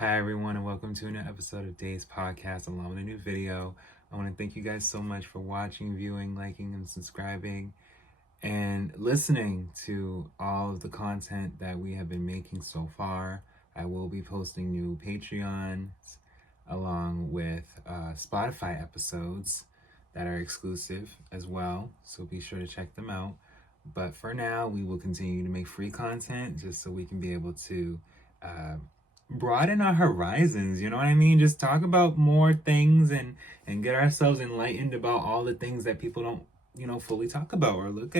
Hi everyone, and welcome to another episode of Day's Podcast along with a new video. I want to thank you guys so much for watching, viewing, liking, and subscribing and listening to all of the content that we have been making so far. I will be posting new Patreons along with Spotify episodes that are exclusive as well, so be sure to check them out. But for now, we will continue to make free content just so we can be able to broaden our horizons, you know what I mean? Just talk about more things and get ourselves enlightened about all the things that people don't, fully talk about or look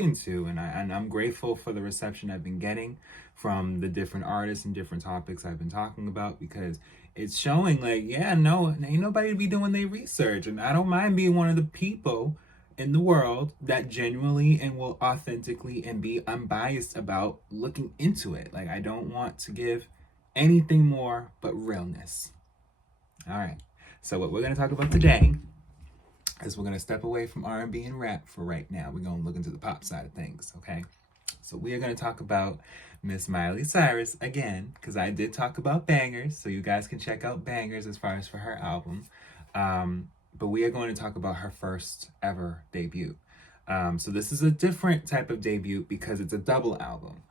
into. And I'm grateful for the reception I've been getting from the different artists and different topics I've been talking about, because it's showing like, yeah, no, ain't nobody be doing their research. And I don't mind being one of the people in the world that genuinely and will authentically and be unbiased about looking into it. Like, I don't want to give anything more but realness. All right. So what we're going to talk about today is we're going to step away from R&B and rap for right now. We're going to look into the pop side of things, okay? So we are going to talk about Miss Miley Cyrus again, because I did talk about bangers, so you guys can check out bangers as far as for her album. But we are going to talk about her first ever debut. So this is a different type of debut because it's a double album,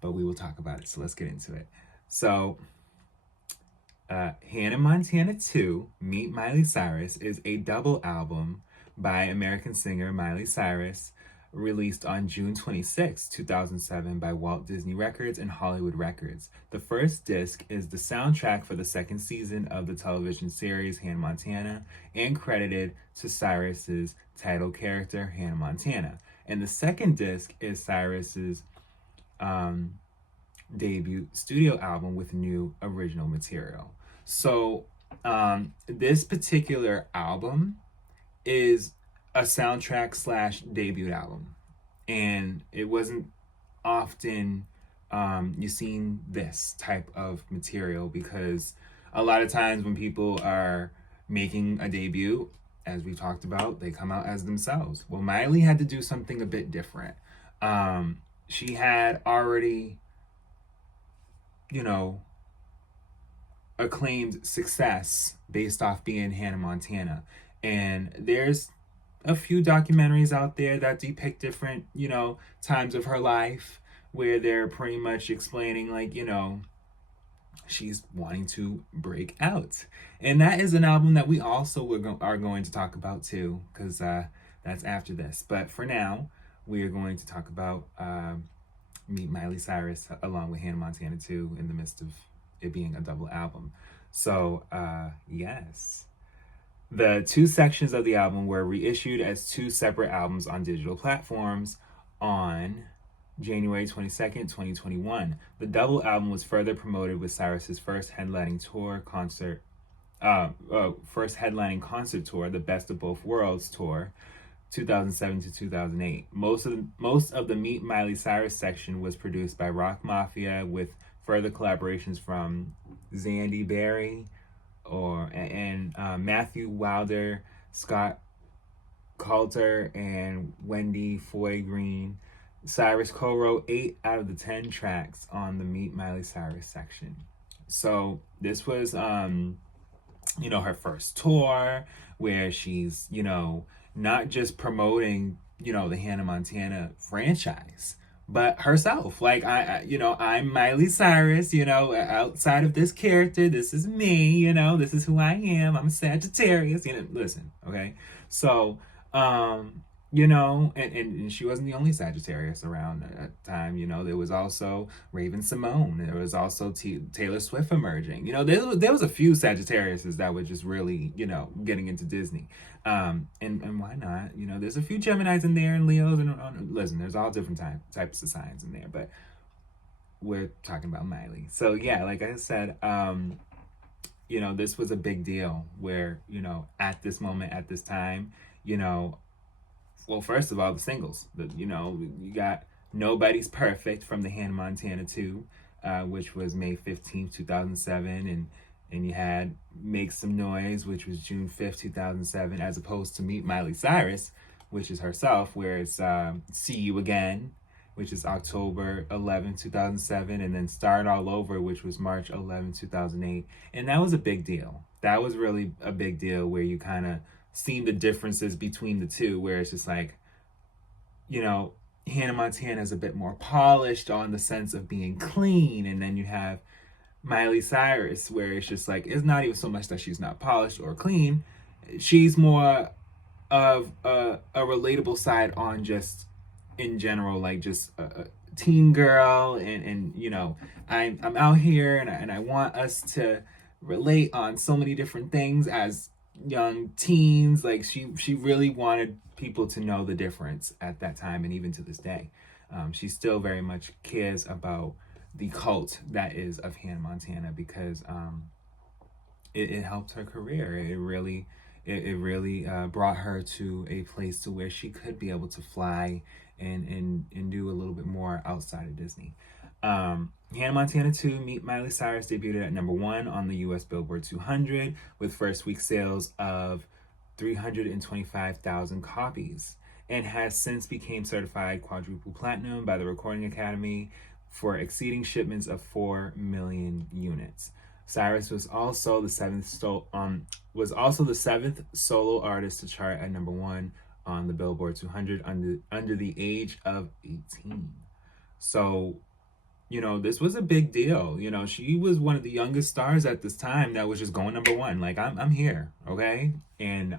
but we will talk about it. So let's get into it. So, Hannah Montana 2, Meet Miley Cyrus, is a double album by American singer Miley Cyrus, released on June 26, 2007 by Walt Disney Records and Hollywood Records. The first disc is the soundtrack for the second season of the television series Hannah Montana and credited to Cyrus's title character, Hannah Montana. And the second disc is Cyrus's debut studio album with new original material. So this particular album is a soundtrack slash debut album, and it wasn't often you seen this type of material, because a lot of times when people are making a debut, as we talked about, they come out as themselves. Well, Miley had to do something a bit different. She had already acclaimed success based off being Hannah Montana. And there's a few documentaries out there that depict different, times of her life where they're pretty much explaining, like, she's wanting to break out. And that is an album that we also are going to talk about too, because that's after this. But for now, we are going to talk about Meet Miley Cyrus along with Hannah Montana 2 in the midst of it being a double album. So, yes. The two sections of the album were reissued as two separate albums on digital platforms on January 22nd, 2021. The double album was further promoted with Cyrus's first headlining concert tour, the Best of Both Worlds tour, 2007 to 2008. Most of the Meet Miley Cyrus section was produced by Rock Mafia, with further collaborations from Zandy Berry and Matthew Wilder, Scott Coulter, and Wendy Foy Green. Cyrus co-wrote 8 out of the 10 tracks on the Meet Miley Cyrus section. So this was her first tour where she's, not just promoting, the Hannah Montana franchise, but herself. Like, I'm Miley Cyrus, outside of this character, this is me, this is who I am. I'm a Sagittarius, listen, okay? So, and she wasn't the only Sagittarius around that time. There was also Raven Simone. There was also Taylor Swift emerging. There was a few Sagittariuses that were just really, getting into Disney. And why not? There's a few Geminis in there and Leos. And listen, there's all different types of signs in there. But we're talking about Miley. So, yeah, like I said, this was a big deal where, at this moment, at this time, well, first of all, the singles. You got Nobody's Perfect from the Hannah Montana 2, which was May 15th, 2007. And you had Make Some Noise, which was June 5th, 2007, as opposed to Meet Miley Cyrus, which is herself, where it's See You Again, which is October 11, 2007, and then Start All Over, which was March 11, 2008. And that was a big deal. That was really a big deal, where you kind of seen the differences between the two, where it's just like, you know, Hannah Montana is a bit more polished on the sense of being clean, and then you have Miley Cyrus, where it's just like, it's not even so much that she's not polished or clean. She's more of a relatable side on just in general, like just a teen girl, and you know, I'm out here, and I want us to relate on so many different things as young teens. Like she really wanted people to know the difference at that time, and even to this day, she still very much cares about the cult that is of Hannah Montana, because it helped her career. It really brought her to a place to where she could be able to fly and do a little bit more outside of Disney. Hannah Montana 2, Meet Miley Cyrus, debuted at number 1 on the US Billboard 200 with first week sales of 325,000 copies, and has since became certified quadruple platinum by the Recording Academy for exceeding shipments of 4 million units. Cyrus was also the seventh solo artist to chart at number 1 on the Billboard 200 under the age of 18. So, you know, this was a big deal. You know, she was one of the youngest stars at this time that was just going number 1. Like, I'm here, okay? And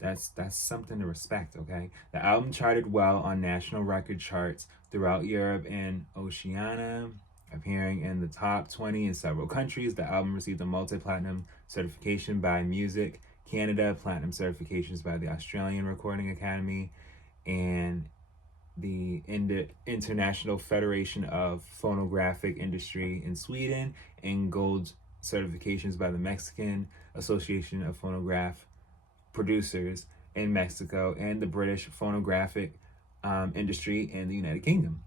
that's something to respect, okay? The album charted well on national record charts throughout Europe and Oceania, appearing in the top 20 in several countries. The album received a multi-platinum certification by Music Canada, platinum certifications by the Australian Recording Academy, and the International Federation of Phonographic Industry in Sweden, and gold certifications by the Mexican Association of Phonograph Producers in Mexico, and the British Phonographic Industry in the United Kingdom.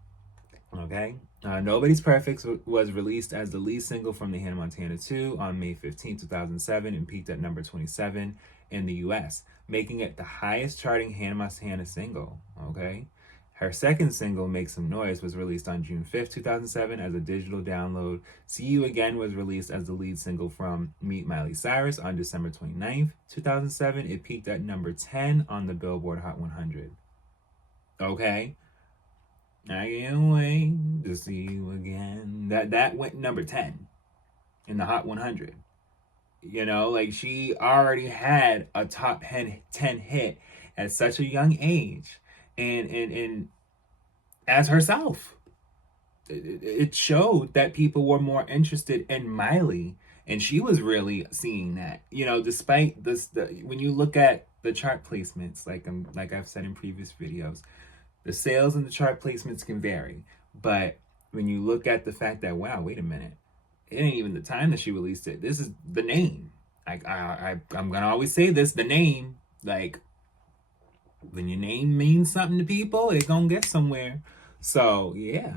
Okay. Nobody's Perfect was released as the lead single from the Hannah Montana 2 on May 15, 2007, and peaked at number 27 in the US, making it the highest charting Hannah Montana single. Okay. Her second single, Make Some Noise, was released on June 5th, 2007 as a digital download. See You Again was released as the lead single from Meet Miley Cyrus on December 29th, 2007. It peaked at number 10 on the Billboard Hot 100. Okay. I can't wait to see you again. That went number 10 in the Hot 100. You know, like, she already had a top 10 hit at such a young age. And as herself, it showed that people were more interested in Miley, and she was really seeing that. You know, despite this, when you look at the chart placements, like I've said in previous videos, the sales and the chart placements can vary. But when you look at the fact that, wow, wait a minute, it ain't even the time that she released it. This is the name. I'm gonna always say this: the name. Like, when your name means something to people, it's gonna get somewhere. So yeah,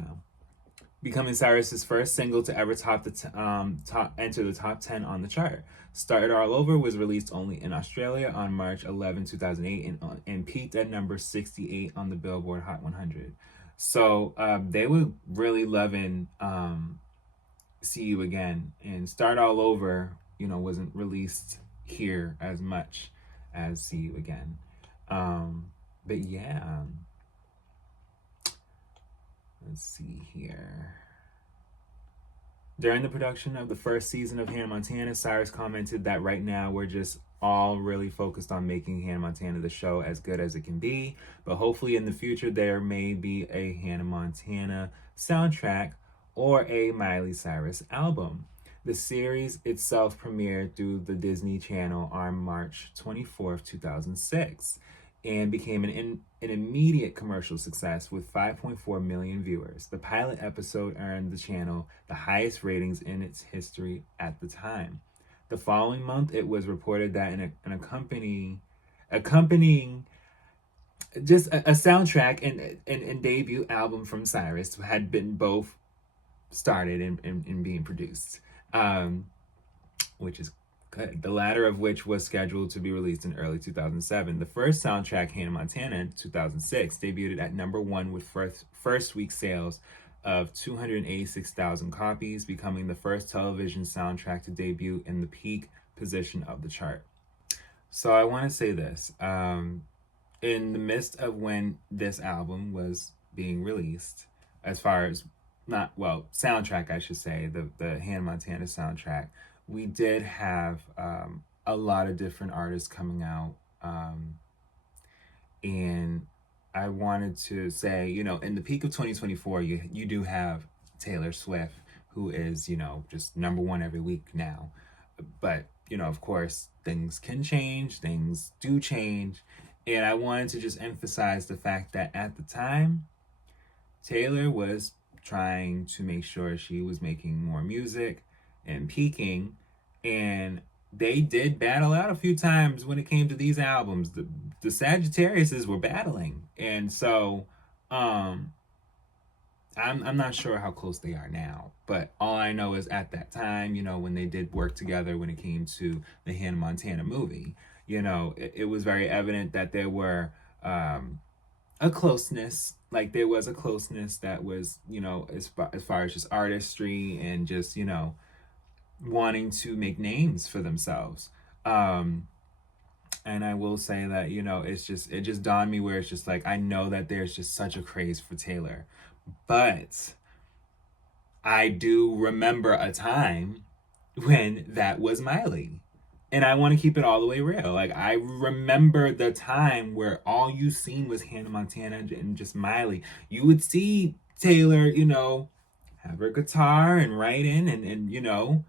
becoming Cyrus's first single to ever enter the top 10 on the chart. Start All Over was released only in Australia on March 11, 2008, and peaked at number 68 on the Billboard Hot 100. So they were really loving See You Again, and Start All Over, you know, wasn't released here as much as See You Again. But yeah, let's see here. During the production of the first season of Hannah Montana, Cyrus commented that right now we're just all really focused on making Hannah Montana the show as good as it can be, but hopefully in the future there may be a Hannah Montana soundtrack or a Miley Cyrus album. The series itself premiered through the Disney Channel on March 24th, 2006, and became an immediate commercial success with 5.4 million viewers. The pilot episode earned the channel the highest ratings in its history at the time. The following month, it was reported that an accompanying just a soundtrack and debut album from Cyrus had been both started and being produced, which is Good. The latter of which was scheduled to be released in early 2007. The first soundtrack, Hannah Montana, in 2006, debuted at number one with first week sales of 286,000 copies, becoming the first television soundtrack to debut in the peak position of the chart. So I want to say this. In the midst of when this album was being released, as far as soundtrack, I should say, the Hannah Montana soundtrack, we did have a lot of different artists coming out. And I wanted to say, in the peak of 2024, you do have Taylor Swift, who is, just number one every week now. But, of course, things can change, things do change. And I wanted to just emphasize the fact that at the time, Taylor was trying to make sure she was making more music and peaking. And they did battle out a few times when it came to these albums. The Sagittariuses were battling. And so I'm not sure how close they are now. But all I know is at that time, when they did work together when it came to the Hannah Montana movie, it was very evident that there were a closeness. Like there was a closeness that was, as far as just artistry and just, wanting to make names for themselves. And I will say that, it just dawned me where it's just like, I know that there's just such a craze for Taylor, but I do remember a time when that was Miley. And I want to keep it all the way real. Like, I remember the time where all you seen was Hannah Montana and just Miley. You would see Taylor, have her guitar and write in and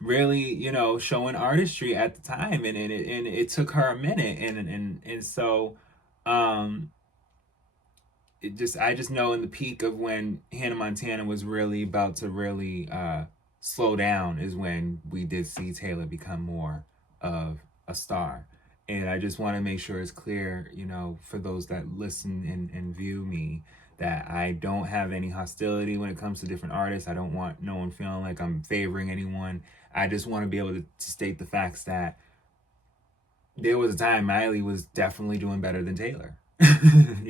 really, showing artistry at the time. And it took her a minute. And so, I just know in the peak of when Hannah Montana was really about to really slow down is when we did see Taylor become more of a star. And I just want to make sure it's clear, for those that listen and view me, that I don't have any hostility when it comes to different artists. I don't want no one feeling like I'm favoring anyone. I just want to be able to state the facts that there was a time Miley was definitely doing better than Taylor. And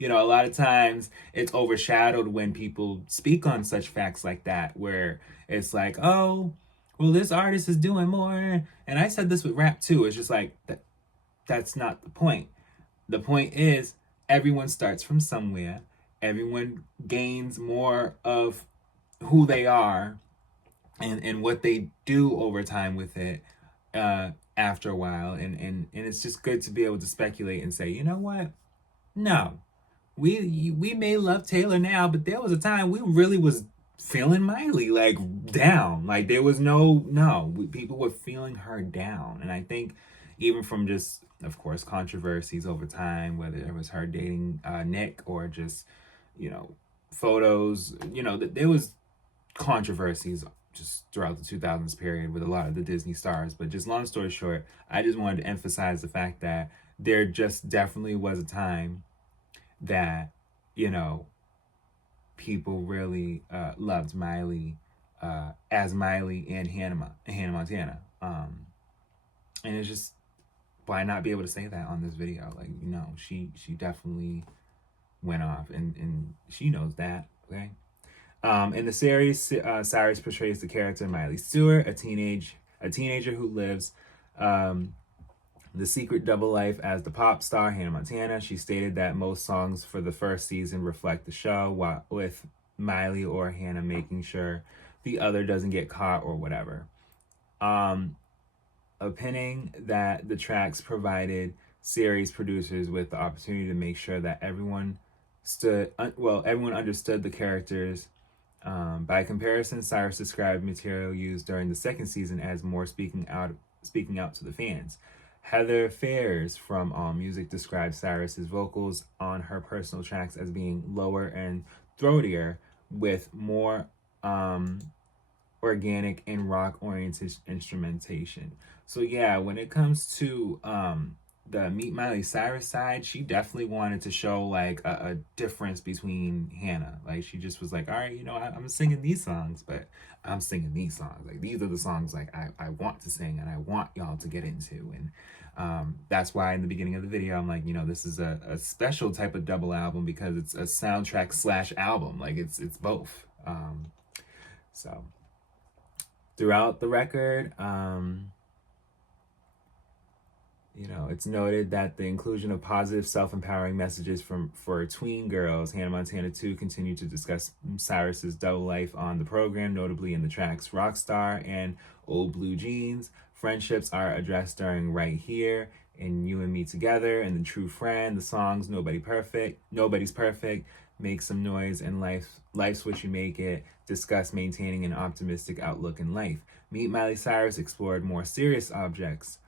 a lot of times it's overshadowed when people speak on such facts like that, where it's like, oh, well, this artist is doing more. And I said this with rap too. It's just like, that's not the point. The point is everyone starts from somewhere. Everyone gains more of who they are and what they do over time with it after a while. And it's just good to be able to speculate and say, you know what? No, we may love Taylor now, but there was a time we really was feeling Miley like down. Like there was people were feeling her down. And I think even from just, of course, controversies over time, whether it was her dating Nick or just, photos, there was controversies just throughout the 2000s period with a lot of the Disney stars. But just long story short, I just wanted to emphasize the fact that there just definitely was a time that, people really loved Miley as Miley and Hannah Montana. And it's just, why not be able to say that on this video? Like, she definitely went off and she knows that, okay? In the series, Cyrus portrays the character Miley Stewart, a teenager who lives the secret double life as the pop star Hannah Montana. She stated that most songs for the first season reflect the show, with Miley or Hannah making sure the other doesn't get caught or whatever. Opinining that the tracks provided series producers with the opportunity to make sure that everyone understood the characters. By comparison, Cyrus described material used during the second season as more speaking out to the fans. Heather Phares from AllMusic described Cyrus's vocals on her personal tracks as being lower and throatier, with more organic and rock-oriented instrumentation. So yeah, when it comes to the Meet Miley Cyrus side, she definitely wanted to show like a difference between Hannah. Like she just was like, all right, I'm singing these songs, but I'm singing these songs. Like these are the songs like I want to sing and I want y'all to get into. And that's why in the beginning of the video, I'm like, this is a special type of double album because it's a soundtrack / album. Like it's both. So throughout the record, it's noted that the inclusion of positive self-empowering messages for tween girls, Hannah Montana 2 continued to discuss Cyrus's double life on the program, notably in the tracks Rockstar and Old Blue Jeans. Friendships are addressed during Right Here and You and Me Together and The True Friend. The songs Nobody's Perfect, Make Some Noise, and Life's What You Make It discuss maintaining an optimistic outlook in life. Meet Miley Cyrus explored more serious objects,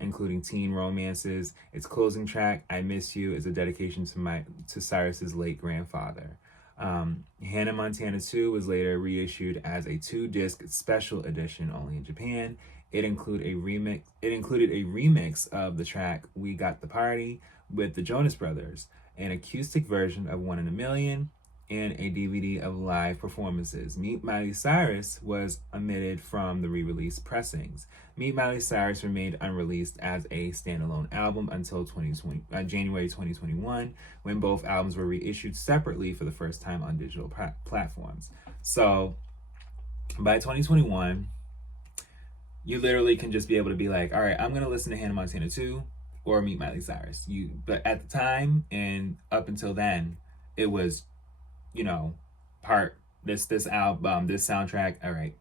including teen romances. Its closing track, I Miss You, is a dedication to Cyrus's late grandfather. Hannah Montana 2 was later reissued as a 2-disc special edition only in Japan. It included a remix of the track We Got the Party with the Jonas Brothers, an acoustic version of One in a Million, and a DVD of live performances. Meet Miley Cyrus was omitted from the re-release pressings. Meet Miley Cyrus remained unreleased as a standalone album until January 2021, when both albums were reissued separately for the first time on digital platforms. So by 2021, you literally can just be able to be like, all right, I'm going to listen to Hannah Montana 2 or Meet Miley Cyrus. But at the time and up until then, it was this album, this soundtrack, all right,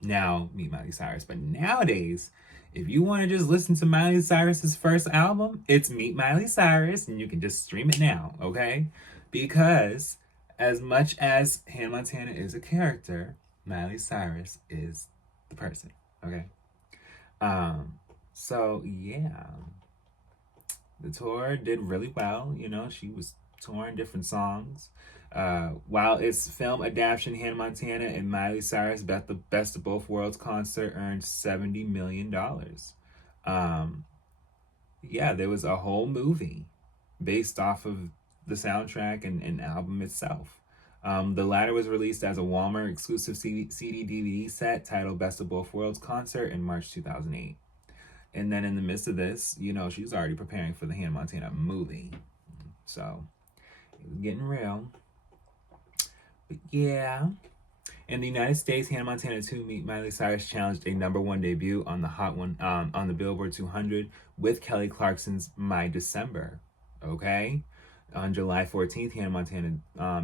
now Meet Miley Cyrus. But nowadays, if you want to just listen to Miley Cyrus's first album, it's Meet Miley Cyrus, and you can just stream it now, okay? Because as much as Hannah Montana is a character, Miley Cyrus is the person, okay? So yeah, the tour did really well. She was touring different songs. While its film adaptation, Hannah Montana and Miley Cyrus Best of Both Worlds concert earned $70 million. Yeah, there was a whole movie based off of the soundtrack and album itself. The latter was released as a Walmart exclusive CD DVD set titled Best of Both Worlds concert in March 2008. And then in the midst of this, she was already preparing for the Hannah Montana movie. So it was getting real. But yeah. In the United States, Hannah Montana 2 Meet Miley Cyrus challenged a #1 debut on the Billboard 200 with Kelly Clarkson's My December. Okay? On July 14th, Hannah Montana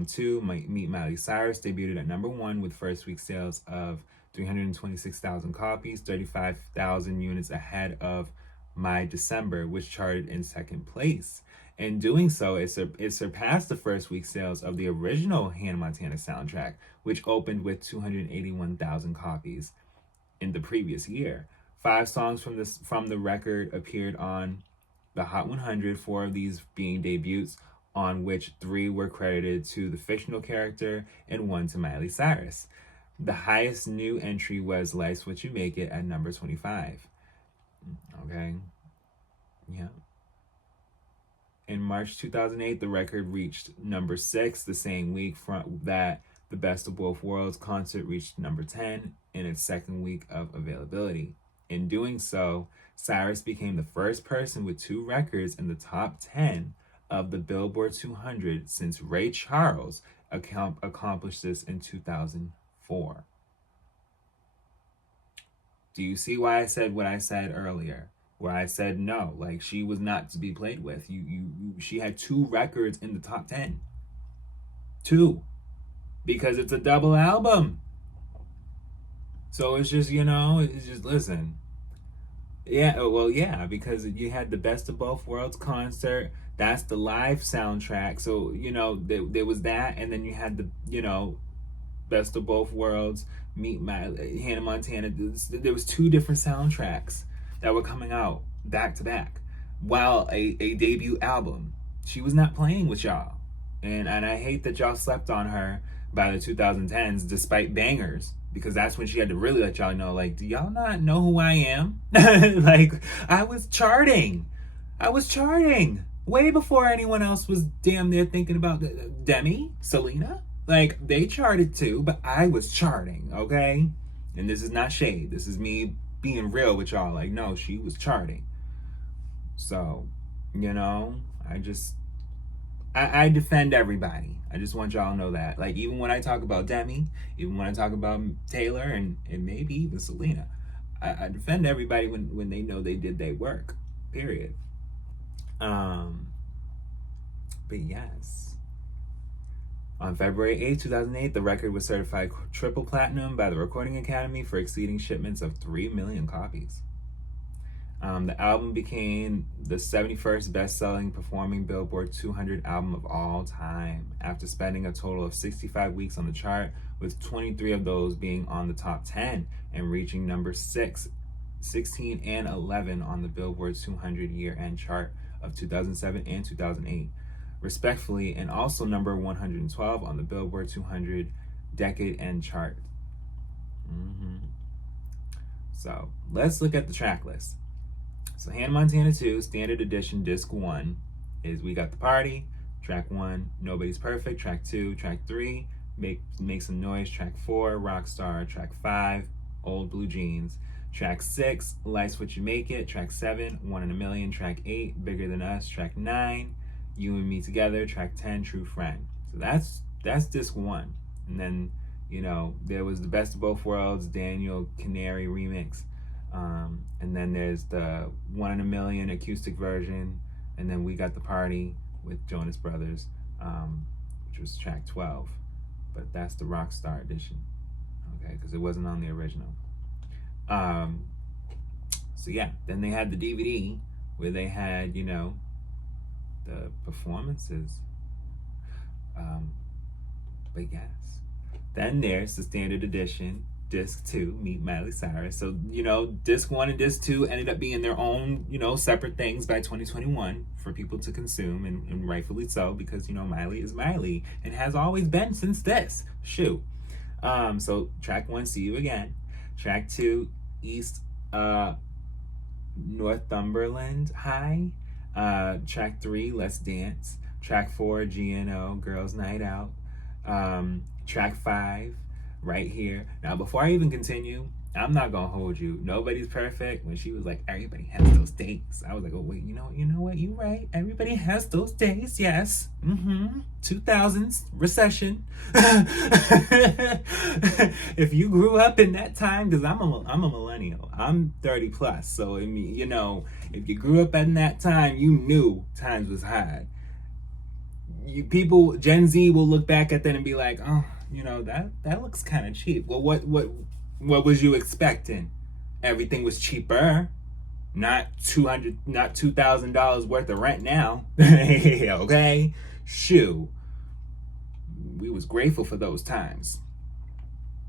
2 Meet Miley Cyrus debuted at #1 with first week sales of 326,000 copies, 35,000 units ahead of My December, which charted in second place. In doing so, it surpassed the first week sales of the original Hannah Montana soundtrack, which opened with 281,000 copies in the previous year. 5 songs from the record appeared on the Hot 100, 4 of these being debuts, on which 3 were credited to the fictional character and 1 to Miley Cyrus. The highest new entry was Life's What You Make It at number 25. Okay. Yeah. In March 2008, the record reached number 6. The same week that the Best of Both Worlds concert reached number 10 in its second week of availability. In doing so, Cyrus became the first person with 2 records in the top 10 of the Billboard 200 since Ray Charles accomplished this in 2004. Do you see why I said what I said earlier? Where I said no, like she was not to be played with. She had 2 records in the top 10. 2. Because it's a double album. So it's just, listen. Yeah, well, yeah, because you had the Best of Both Worlds concert. That's the live soundtrack. So, there was that. And then you had the, Best of Both Worlds, Meet Hannah Montana. There was 2 different soundtracks that were coming out back to back while a debut album. She was not playing with y'all. And I hate that y'all slept on her by the 2010s despite bangers, because that's when she had to really let y'all know, like, do y'all not know who I am? Like, I was charting. I was charting way before anyone else was damn near thinking about Demi, Selena. Like, they charted too, but I was charting, okay? And this is not shade. This is me being real with y'all. Like, no, she was charting. So, you know, I defend everybody. I just want y'all to know that. Like, even when I talk about Demi, even when I talk about Taylor and maybe even Selena, I defend everybody when they know they did their work. Period. But yes. On February 8, 2008, the record was certified triple platinum by the Recording Academy for exceeding shipments of 3 million copies. The album became the 71st best-selling performing Billboard 200 album of all time after spending a total of 65 weeks on the chart, with 23 of those being on the top 10 and reaching number 6, 16, and 11 on the Billboard 200 year-end chart of 2007 and 2008, respectively, and also number 112 on the Billboard 200 decade-end chart. So let's look at the track list. So Hannah Montana 2, Standard Edition, Disc 1, is We Got the Party. Track 1, Nobody's Perfect. Track 2, Track 3, Make Some Noise. Track 4, Rockstar. Track 5, Old Blue Jeans. Track 6, Life's What You Make It. Track 7, One in a Million. Track 8, Bigger Than Us. Track 9, You and Me Together. Track 10, True Friend. So that's Disc 1. And then, you know, there was the Best of Both Worlds, Daniel Canary remix. And then there's the One in a Million acoustic version, and then We Got the Party with Jonas Brothers, which was track 12, but that's the Rockstar edition, okay, because it wasn't on the original. So yeah, then they had the DVD where they had, you know, the performances, but yes, then there's the Standard Edition, Disc 2, Meet Miley Cyrus. So, you know, Disc 1 and Disc 2 ended up being their own, you know, separate things by 2021 for people to consume, and rightfully so, because, you know, Miley is Miley and has always been since this. Shoot. So track 1, See You Again. Track 2, East Northumberland High. Track 3, Let's Dance. Track 4, GNO, Girls Night Out. Track 5, Right Here. Now, before I even continue, I'm not gonna hold you. Nobody's Perfect. When she was like, everybody has those days, I was like, oh wait, you know what? You right. Everybody has those days. Yes. 2000s recession. If you grew up in that time, because I'm a millennial. I'm 30 plus. So I mean, you know, if you grew up in that time, you knew times was hard. People, Gen Z will look back at that and be like, oh, you know, that looks kind of cheap. Well, what was you expecting? Everything was cheaper. Not $2,000 worth of rent now. Okay? Shoo. We was grateful for those times.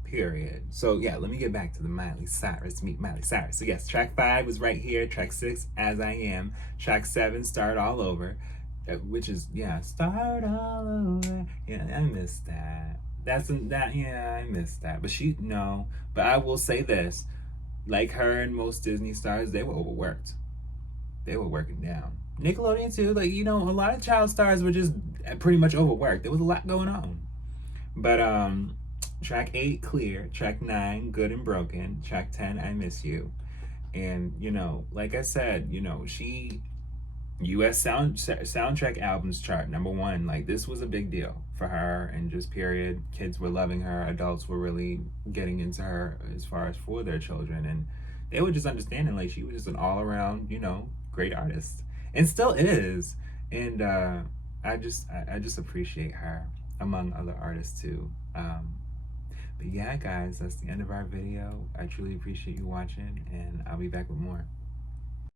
Period. So yeah, let me get back to the Miley Cyrus, Meet Miley Cyrus. So yes, track 5 was Right Here. Track 6, As I Am. Track 7, Start All Over. Which is, yeah, Start All Over. Yeah, I missed that. I missed that. But I will say this, like her and most Disney stars, they were overworked. They were working down. Nickelodeon too, like, you know, a lot of child stars were just pretty much overworked. There was a lot going on. But track 8, Clear. Track 9, Good and Broken. Track 10, I Miss You. And, you know, like I said, you know, she U.S. soundtrack albums chart #1. Like, this was a big deal for her, and just period. Kids were loving her. Adults were really getting into her as far as for their children, and they were just understanding, like, she was just an all-around, you know, great artist, and still is. And I just appreciate her, among other artists too. But yeah, guys, that's the end of our video. I truly appreciate you watching, and I'll be back with more.